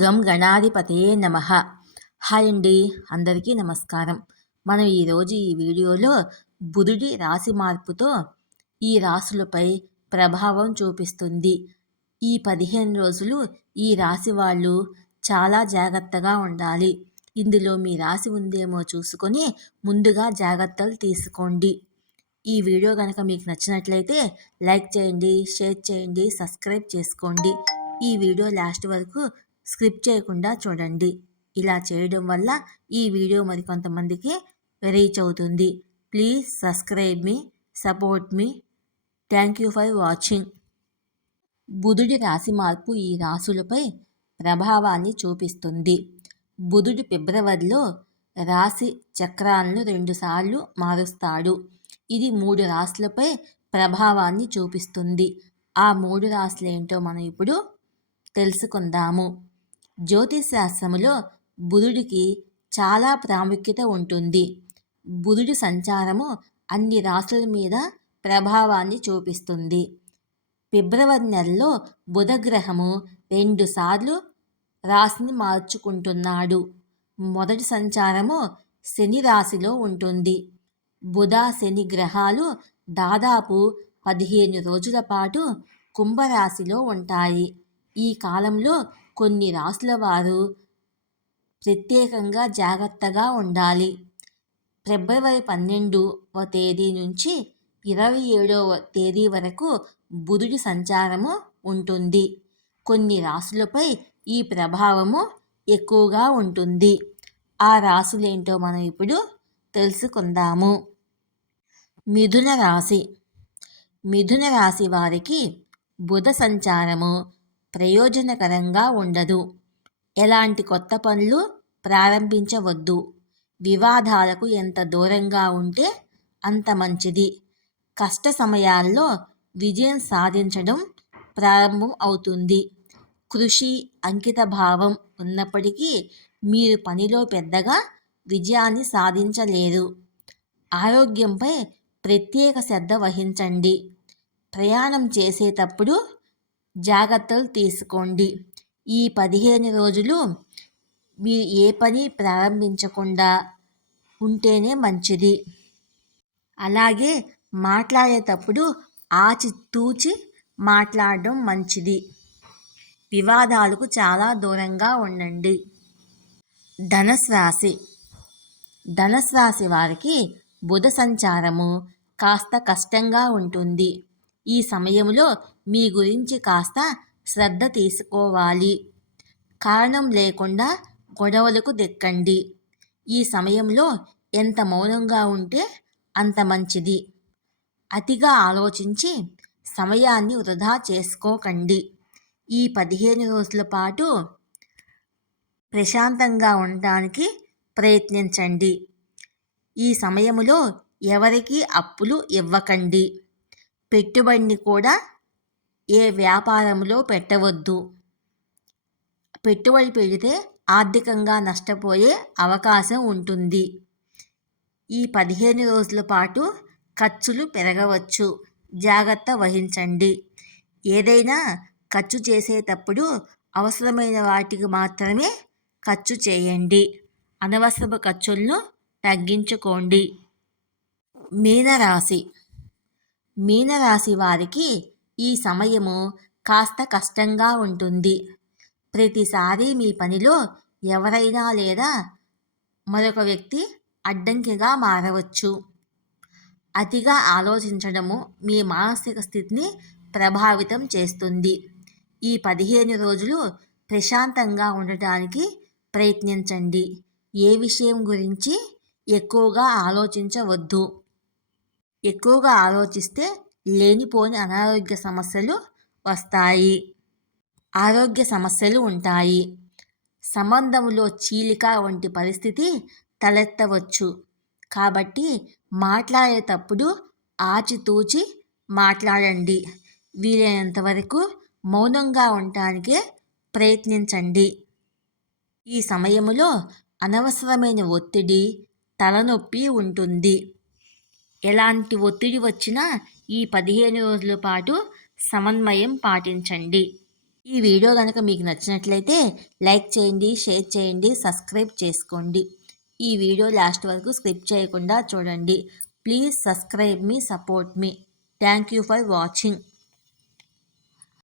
గం గణాధిపతయే నమః. హాయ్ అండి, అందరికీ నమస్కారం. మనం ఈరోజు ఈ వీడియోలో బుధుడి రాశి మార్పుతో ఈ రాశులపై ప్రభావం చూపిస్తుంది. ఈ 15 రోజులు ఈ రాశి వాళ్ళు చాలా జాగ్రత్తగా ఉండాలి. ఇందులో మీ రాశి ఉందేమో చూసుకొని ముందుగా జాగ్రత్తలు తీసుకోండి. ఈ వీడియో కనుక మీకు నచ్చినట్లయితే లైక్ చేయండి, షేర్ చేయండి, సబ్స్క్రైబ్ చేసుకోండి. ఈ వీడియో లాస్ట్ వరకు స్కిప్ చేయకుండా చూడండి. ఇలా చేయడం వల్ల ఈ వీడియో మరికొంతమందికి రీచ్ అవుతుంది. Please subscribe me, support me. Thank you for watching. బుధుడి రాశి మార్పు ఈ రాశులపై ప్రభావాన్ని చూపిస్తుంది. బుధుడు ఫిబ్రవరిలో రాశి చక్రాలను 2 సార్లు మారుస్తాడు. ఇది 3 రాశులపై ప్రభావాన్ని చూపిస్తుంది. ఆ 3 రాశులు ఏంటో మనం ఇప్పుడు తెలుసుకుందాము. జ్యోతిషశాస్త్రములో బుధుడికి చాలా ప్రాముఖ్యత ఉంటుంది. బుధుడి సంచారము అన్ని రాశుల మీద ప్రభావాన్ని చూపిస్తుంది. ఫిబ్రవరి నెలలో బుధగ్రహము 2 సార్లు రాశిని మార్చుకుంటున్నాడు. మొదటి సంచారము శని రాశిలో ఉంటుంది. బుధ శని గ్రహాలు దాదాపు 15 రోజుల పాటు కుంభరాశిలో ఉంటాయి. ఈ కాలంలో కొన్ని రాశుల వారు ప్రత్యేకంగా జాగ్రత్తగా ఉండాలి. ఫిబ్రవరి 12వ తేదీ నుంచి 27వ తేదీ వరకు బుధుడి సంచారము ఉంటుంది. కొన్ని రాశులపై ఈ ప్రభావము ఎక్కువగా ఉంటుంది. ఆ రాశులేంటో మనం ఇప్పుడు తెలుసుకుందాము. మిథున రాశి. మిథున రాశి వారికి బుధ సంచారము ప్రయోజనకరంగా ఉండదు. ఎలాంటి కొత్త పనులు ప్రారంభించవద్దు. వివాదాలకు ఎంత దూరంగా ఉంటే అంత మంచిది. కష్ట సమయాల్లో విజయం సాధించడం ప్రారంభం అవుతుంది. కృషి, అంకిత భావం ఉన్నప్పటికీ మీరు పనిలో పెద్దగా విజయాన్ని సాధించలేరు. ఆరోగ్యంపై ప్రత్యేక శ్రద్ధ వహించండి. ప్రయాణం చేసేటప్పుడు జాగ్రత్తలు తీసుకోండి. ఈ 15 రోజులు మీరు ఏ పని ప్రారంభించకుండా ఉంటేనే మంచిది. అలాగే మాట్లాడేటప్పుడు ఆచితూచి మాట్లాడడం మంచిది. వివాదాలకు చాలా దూరంగా ఉండండి. ధనుసు రాశి. ధనుసు రాశి వారికి బుధ సంచారము కాస్త కష్టంగా ఉంటుంది. ఈ సమయంలో మీ గురించి కాస్త శ్రద్ధ తీసుకోవాలి. కారణం లేకుండా గొడవలకు దిక్కండి. ఈ సమయంలో ఎంత మౌనంగా ఉంటే అంత మంచిది. అతిగా ఆలోచించి సమయాన్ని వృధా చేసుకోకండి. ఈ 15 రోజుల పాటు ప్రశాంతంగా ఉండడానికి ప్రయత్నించండి. ఈ సమయంలో ఎవరికీ అప్పులు ఇవ్వకండి. పెట్టుబడిని కూడా ఏ వ్యాపారంలో పెట్టవద్దు. పెట్టుబడి పెడితే ఆర్థికంగా నష్టపోయే అవకాశం ఉంటుంది. ఈ 15 రోజుల పాటు ఖర్చులు పెరగవచ్చు. జాగ్రత్త వహించండి. ఏదైనా ఖర్చు చేసేటప్పుడు అవసరమైన వాటికి మాత్రమే ఖర్చు చేయండి. అనవసరపు ఖర్చులను తగ్గించుకోండి. మీనరాశి. మీనరాశి వారికి ఈ సమయము కాస్త కష్టంగా ఉంటుంది. ప్రతిసారి మీ పనిలో ఎవరైనా లేదా మరొక వ్యక్తి అడ్డంకిగా మారవచ్చు. అతిగా ఆలోచించడము మీ మానసిక స్థితిని ప్రభావితం చేస్తుంది. ఈ 15 రోజులు ప్రశాంతంగా ఉండటానికి ప్రయత్నించండి. ఏ విషయం గురించి ఎక్కువగా ఆలోచించవద్దు. ఎక్కువగా ఆలోచిస్తే లేనిపోని అనారోగ్య సమస్యలు వస్తాయి. ఆరోగ్య సమస్యలు ఉంటాయి. సంబంధంలో చీలిక వంటి పరిస్థితి తలెత్తవచ్చు. కాబట్టి మాట్లాడేటప్పుడు ఆచితూచి మాట్లాడండి. వీలైనంత వరకు మౌనంగా ఉండటానికే ప్రయత్నించండి. ఈ సమయంలో అనవసరమైన ఒత్తిడి, తలనొప్పి ఉంటుంది. ఎలాంటి ఒత్తిడి వచ్చినా ఈ 15 రోజుల పాటు సమన్వయం పాటించండి. ఈ వీడియో కనుక మీకు నచ్చినట్లయితే లైక్ చేయండి, షేర్ చేయండి, సబ్స్క్రైబ్ చేసుకోండి. ఈ వీడియో లాస్ట్ వరకు స్కిప్ చేయకుండా చూడండి. Please subscribe me, support me. Thank you for watching.